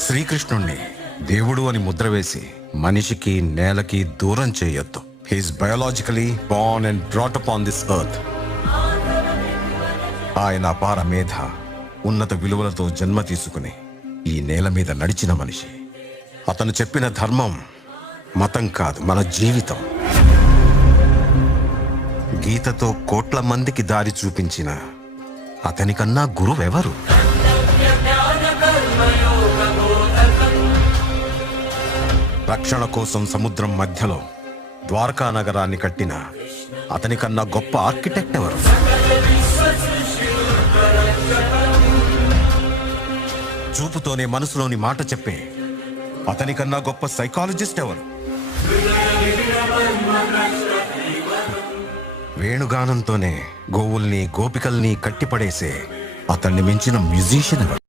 శ్రీకృష్ణుణ్ణి దేవుడు అని ముద్ర వేసి మనిషికి నేలకి దూరం చేయొద్దు. He is biologically born and brought up on this earth. ఆయన అపార మేధ, ఉన్నత విలువలతో జన్మ తీసుకుని ఈ నేల మీద నడిచిన మనిషి. అతను చెప్పిన ధర్మం మతం కాదు, మన జీవితం. గీతతో కోట్ల మందికి దారి చూపించిన అతనికన్నా గురువెవరు? రక్షణ కోసం సముద్రం మధ్యలో ద్వారకా నగరాన్ని కట్టిన అతనికన్నా గొప్ప ఆర్కిటెక్ట్ ఎవరు? చూపుతోనే మనసులోని మాట చెప్పే అతనికన్నా గొప్ప సైకాలజిస్ట్ ఎవరు? వేణుగానంతోనే గోవుల్ని గోపికల్ని కట్టిపడేసే అతన్ని మించిన మ్యూజిషియన్ ఎవరు?